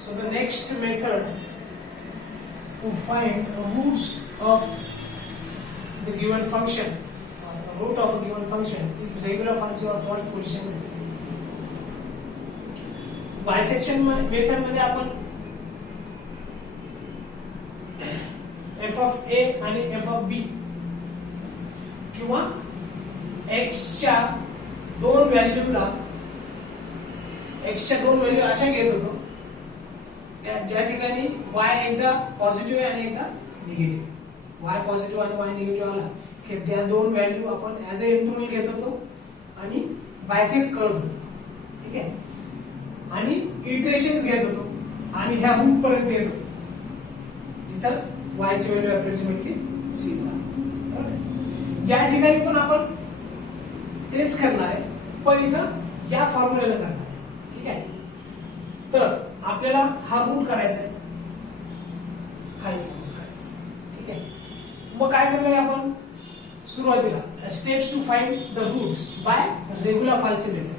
So the next method to find the roots of the given function or the root of a given function is regular function or false position method. Bisection method मध्ये आपण f of a आणि f of b किंवा x च्या दोन व्हॅल्यूला x च्या दोन value अशा घेत होतो ज्या ठिकाणी y एकदा पॉझिटिव्ह आहे आणि एकदा निगेटिव्ह y पॉझिटिव्ह आणि y निगेटिव्ह आला की त्या दोन व्हॅल्यू आपण ऍज अ इंटरवल घेत होतो आणि बायसेक्ट करत होतो. ठीक आहे. आणि इटरेशन्स घेत होतो आणि ह्या रूट पर्यंत येत होतो जिथं y ची व्हॅल्यू अप्रॉक्सिमेटली c आहे. या ठिकाणी पण आपण तेच करणार आहे पण इथं या फॉर्म्युलेला करणार आहे. ठीक आहे. तर आपल्याला हा रूट काढायचा आहे हा इथला रूट काढायचा. ठीक आहे. मग काय करणार आहे आपण सुरुवातीला steps to find the roots by regula falsi method.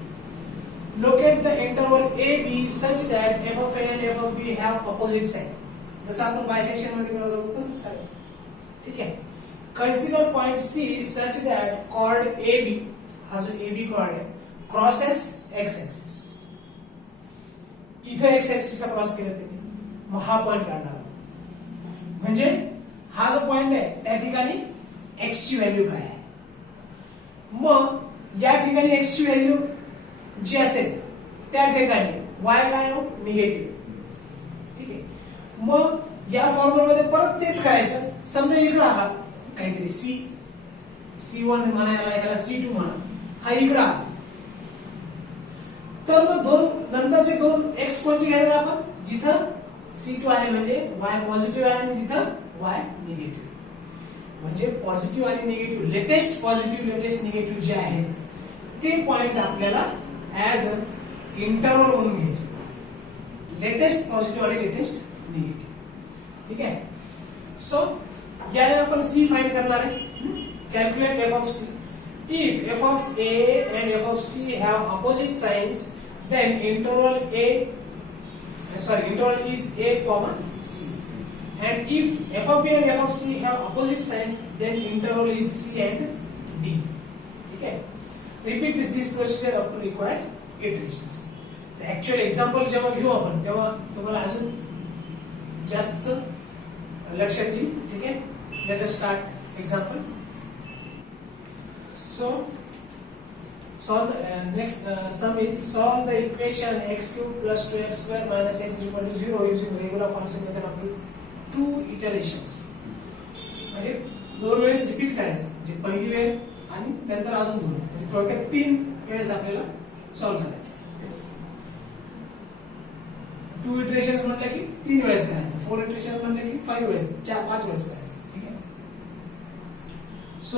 Locate the interval AB such that f of a and f of b have opposite sign. जसं आपण बायसेक्शन मध्ये करत होतो तसंच करायचं. ठीक आहे. Consider point C such that chord AB हा जो AB chord आहे crosses x axis. इथे x axis ला क्रॉस केलं ते मग हा पॉइंट काढणार. म्हणजे हा जो पॉइंट आहे त्या ठिकाणी x ची व्हॅल्यू काय आहे. मग या ठिकाणी x ची व्हॅल्यू जी असेल त्या ठिकाणी y काय हो निगेटिव्ह. ठीक आहे. मग या फॉर्म्युला मध्ये परत तेच करायचं. समजा इकडे आला काहीतरी C1 म्हणा याला C2 म्हणा हा इकडे आला तर मग दोन नंतरचे दोन x कोणचे घ्यायला आपण जिथं C2 आहे म्हणजे y पॉझिटिव्ह आहे आणि जिथं y निगेटिव्ह. म्हणजे पॉझिटिव्ह आणि negative latest positive latest negative जे आहेत ते पॉइंट आपल्याला ऍज अ इंटरवल म्हणून घ्यायचे. लेटेस्ट पॉझिटिव्ह आणि लेटेस्ट निगेटिव्ह. ठीक आहे. सो याने आपण c फाइंड करणार आहे. Calculate f of c. If f of a and f of c have opposite signs then interval is a comma c. And if f of b and f of c have opposite signs then interval is c and d. Okay. Repeat this procedure up to required iterations. The actual example जेव्हा घेऊ आपण तेव्हा तुम्हाला अजून जास्त लक्षात येईल. ठीक आहे. Let us start example. So solve the next sum is solve the equation x cube plus 2x square minus x is equal to 0 using regular function method up to 2 iterations. म्हणजे दोन वेळेस रिपीट करायचं. जे पहिली वेळ आणि नंतर अजून दोन म्हणजे थोडक्यात 3 वेळेस आपल्याला सॉल्व्ह करायचं. 2 इटरेशन्स म्हटलं की 3 वेळेस करायचं. 4 इटरेशन्स म्हटलं की 5 वेळेस 4-5 वेळेस करायचं. ठीक आहे. सो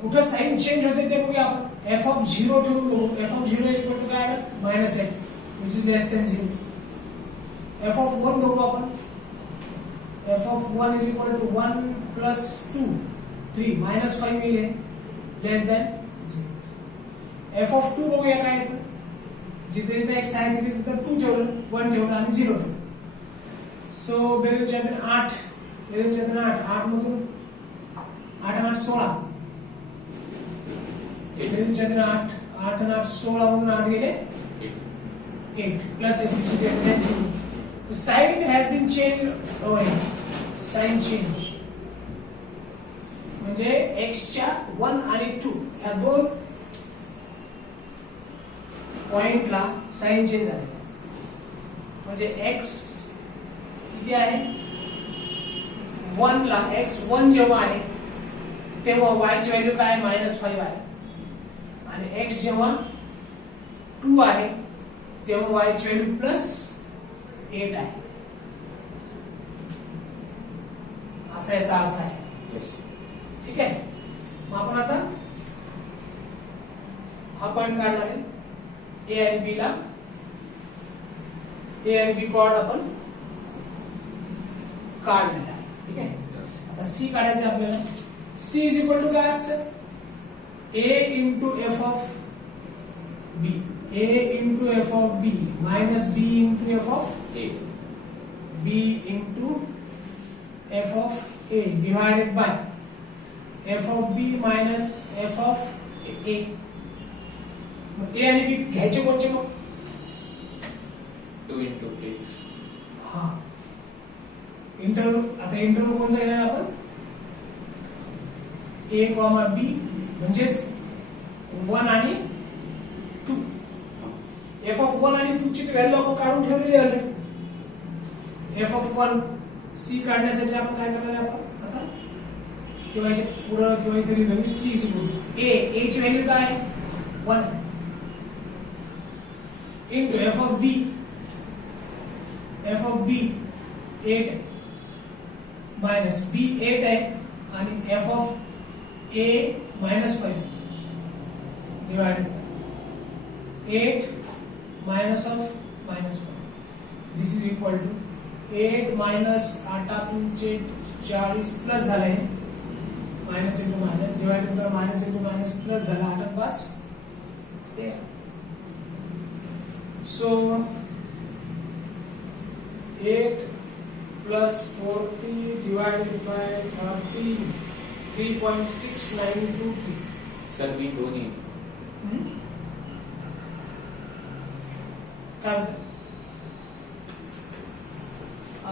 कुठं साइन चेंज होते ते बघूया आपण. f of 0 ठेवून बघू. f of 0 इक्वल टू काय आहे -8 which is less than 0. f of 1 बघू आपण. f of 1 is equal to 1 plus 2 3 minus 5 येईल less than 0. f of 2 बघूया काय आहे. जिथे इथे x आहे तिथे 2 ठेवलं 1 ठेवलं आणि 0 ठेवलं. सो बेरीज छेदन 8 मधून 8 आणि 8 16 बेरीज छेदन 8 आणि 8 16 मधून 8 गेले 8 plus 8 which is greater than 0. So sign has been changed over here. Sign change म्हणजे x च्या 1 आणि 2 या दोन पॉइंटला साइन चेंज झाले. म्हणजे x किती आहे 1 ला x 1 जेव्हा आहे तेव्हा y ची व्हॅल्यू काय आहे -5 आहे आणि x जेव्हा 2 आहे तेव्हा y ची व्हॅल्यू +8 आहे. असा याचा अर्थ आहे. ठीक आहे. मग आपण आता हा पॉइंट काढणार आहे a आणि b ला. a आणि b कॉर्ड आपण काढलेला आहे. ठीक आहे. आता c काढायचं आपल्याला. c इज इक्वल टू काय असतं a into f of b. a into f of b minus b into f of a. b into f of a divided by f of b minus f of a. मग a आणि b घ्यायचे कोणचे मग? 2 into 3. हा interval, आता interval कोणचा घेणार आपण? a कॉमा b म्हणजेच 1 आणि 2. f of 1 आणि 2 ची व्हॅल्यू आपण काढून ठेवलेली आहे ऑलरेडी. f of 1 c काढण्यासाठी आपण काय करणार आहे? आपण आता किंवा याच्या पुढं किंवा इथे लिहू c is equal to a ची व्हॅल्यू काय आहे? 1 into f of b 8 minus b 8 आहे आणि f of a minus 5 divided by 8 minus of minus 5. This is equal to 8 minus 8 पंचे 40 प्लस झाले minus into minus divided by minus into minus plus झाला 8 आणि 5 13. So 8 plus 40 divided by 30 3.6923. Sir मी दोन्ही काय म्हणतो?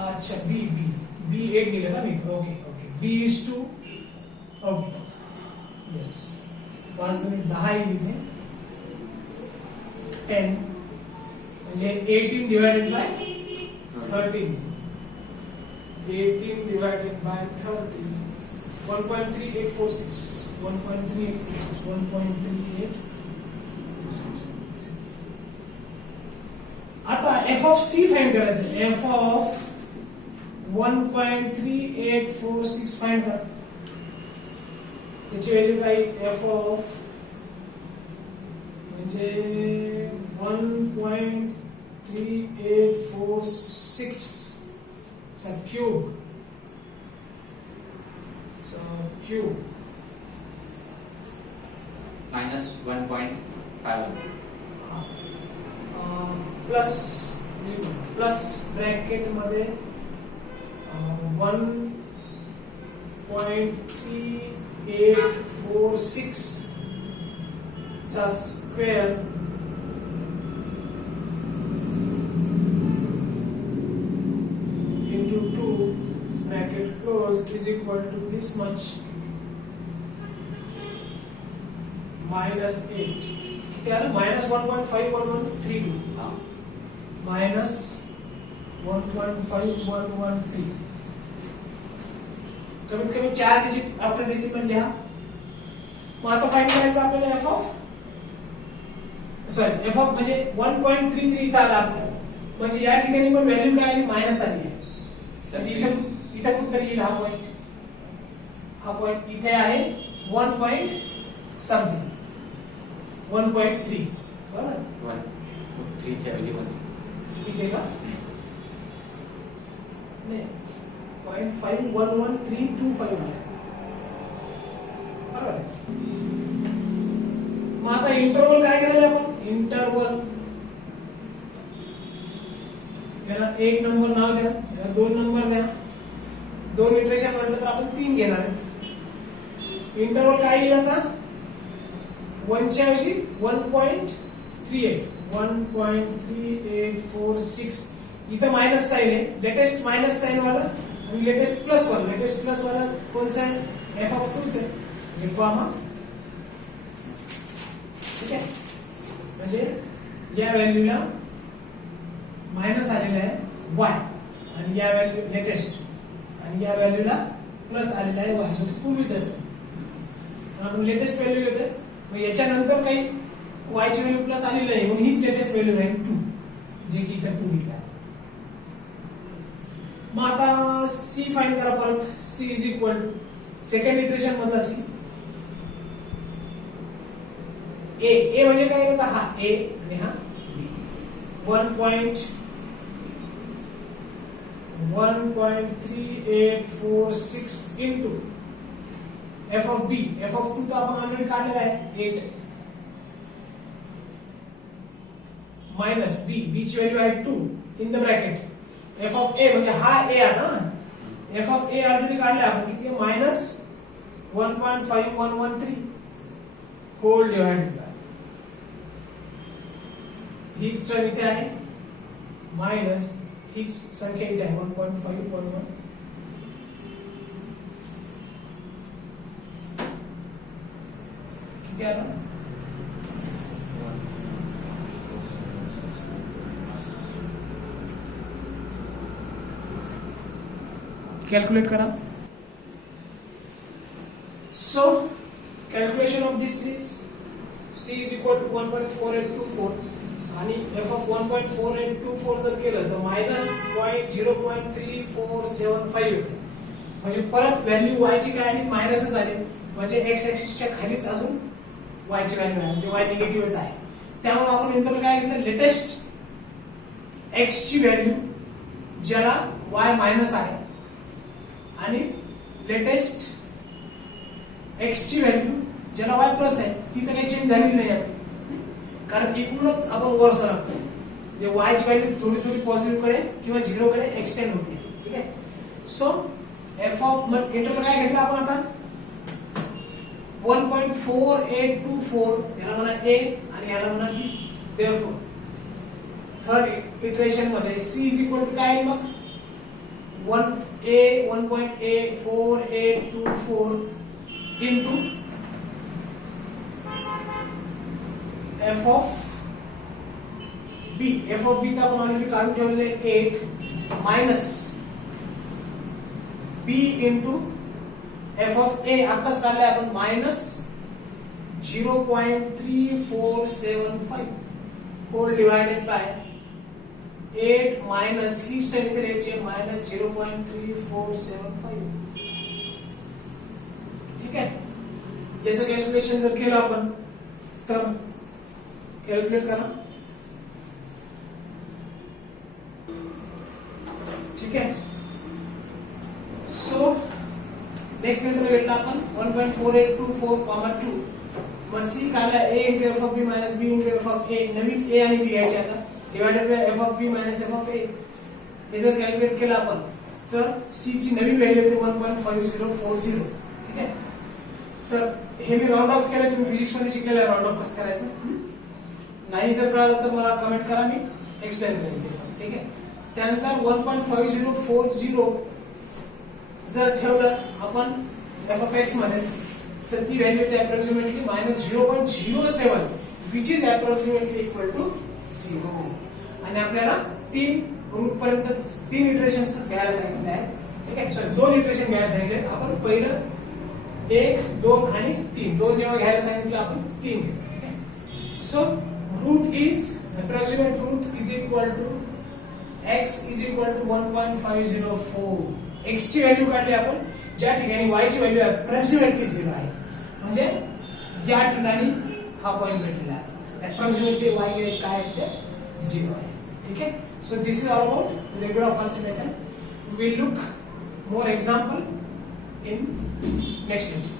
अच्छा बी 8 गेले ना मी. Okay b is to okay yes 5 minute 10 येईल इथे 10 म्हणजे 18 divided by 13. 18 divided by 30 1.3846 1.3846. आता f of c फाइंड करायचं. f of 1.3846 फाइंड कर. त्याची व्हॅल्यू काय? f of म्हणजे 1.3846 चा क्यूब minus 1.51 प्लस ब्रॅकेट मध्ये 1.3846 चा square into 2 bracket close is equal to this much minus 8. किती आलं? minus 1.51132 minus 1.5113. कमीत कमी 4 डिजिट आफ्टर डेसिमल लिहा. मग आता फाइंड करायचं आपल्याला f of म्हणजे 1.33 इथं आला आपल्याला. म्हणजे या ठिकाणी पण व्हॅल्यू काय आली? मायनस आली आहे. म्हणजे इथं कुठेतरी येईल हा पॉइंट इथे आहे 1 पॉइंट समथिंग 1.3 बरोबर. 3 च्या ऐवजी 1 इथे का? नाही 0.511325 आहे बरोबर. मग आता इंटरवल काय करायला आपण? इंटरवल याला 1 नंबर नाव द्या, याला 2 नंबर द्या. 2 इटरेशन म्हटलं तर आपण 3 घेणार आहेत. इंटरवल काय येईल आता? 1 च्या ऐवजी 1.3846. इथं मायनस साइन आहे. लेटेस्ट मायनस साइन वाला आणि लेटेस्ट प्लस वाला कोणचा आहे? f of 2 चा आहे. कॉमा ठीक आहे. म्हणजे या व्हॅल्यूला मायनस आलेला आहे y आणि या व्हॅल्यू लेटेस्ट आणि या व्हॅल्यूला प्लस आलेला आहे y जो की पूर्वीच आहे. आपण लेटेस्ट व्हॅल्यू घेतोय. मग याच्यानंतर काही y ची व्हॅल्यू प्लस आलेली नाही म्हणून हीच लेटेस्ट व्हॅल्यू आहे 2 जे की इथे 2 घेतला. मग आता c फाइंड करा परत. c is equal to second iteration मधला c a म्हणजे काय होता? हा a आणि हा b. 1.3846 into f of b. f of 2 तो आपण ऑलरेडी काढलेला आहे 8 मायनस b ची व्हॅल्यू आहे 2 in the bracket F of A म्हणजे हा ए आहे ना, एफ ऑफ ए ऑलरेडी काढले आपण, किती आहे मायनस 1.5113 होल डिवाइडेड बाय हीच टर्म इथे आहे मायनस हीच संख्या इथे आहे 1.511 किती आलं कैलकुलेट करा. So calculation of this is c is equal to 1.4824 आणि f of 1.4824 जर केलं तर मायनस 0.3475 येते. म्हणजे परत व्हॅल्यू y ची काय आली मायनसच आली, म्हणजे x ऍक्सिसच्या खालीच अजून y ची व्हॅल्यू आहे, म्हणजे y निगेटिव्हच आहे. त्यामुळे आपण इंटरव्ह्यू काय घेतलं, लेटेस्ट x ची व्हॅल्यू ज्याला y मायनस आहे आणि लेटेस्ट x ची व्हॅल्यू ज्याला y प्लस आहे ती तर काही चेंज झालेली नाही आहे, कारण एकूणच आपण वर सरकतो. म्हणजे y ची व्हॅल्यू थोडी थोडी पॉझिटिव्ह कडे किंवा झिरो कडे एक्सटेंड होते. ठीक आहे. सो f ऑफ इंटरवल काय घेतला आपण आता 1.4824 याला म्हणा a आणि याला म्हणा b. देअरफॉर थर्ड इटरेशन मध्ये c इज इक्वल टू काय मग 1.4824 into f of b. f of b तर आपण ऑलरेडी काढून ठेवले 8 minus b into f of a आताच काढले आपण minus 0.3475 whole divided by 8 minus ही स्टेप इथे लिहायची मायनस 0.3475. ठीक आहे. याचं कॅल्क्युलेशन जर केलं आपण तर कॅल्क्युलेट करा. ठीक आहे. सो नेक्स्ट इंटरव्ह्यू घेतला आपण 1.4824, 2 मग सी काढला a into f of b minus b into f of a. Naveen a आणि b घ्यायचे आता divided by f of b minus f of a. हे जर कॅल्क्युलेट केलं आपण तर c ची नवीन व्हॅल्यू येते 1.5040. ठीक आहे. तर हे मी राऊंड ऑफ केलं, तुम्ही फिजिक्स मध्ये शिकलेलं आहे राऊंड ऑफ कसं करायचं. नाही जर कळलं तर मला कमेंट करा, मी एक्सप्लेन करेन. ठीक आहे. त्यानंतर 1.5040 जर ठेवलं आपण f of x मध्ये तर ती व्हॅल्यू येते approximately minus 0.07 which is approximately equal to 0. आणि आपल्याला 3 रूट पर्यंत 3 इटरेशन्स घ्यायला सांगितले आहे. ठीक आहे. सॉरी 2 इटरेशन घ्यायला सांगितले. आपण पहिलं 1, 2 आणि 3 2 जेव्हा घ्यायला सांगितलं आपण 3 घेतो. ठीक आहे. So root is approximate root is equal to x is equal to 1.504. x ची व्हॅल्यू काढली आपण ज्या ठिकाणी y ची व्हॅल्यू अप्रॉक्सिमेटली 0 आहे, म्हणजे या ठिकाणी हा पॉइंट भेटलेला आहे. अप्रॉक्सिमेटली y काय आहे ते 0 आहे. ठीक आहे. So this is all about regular forms method. We look more example in next lecture.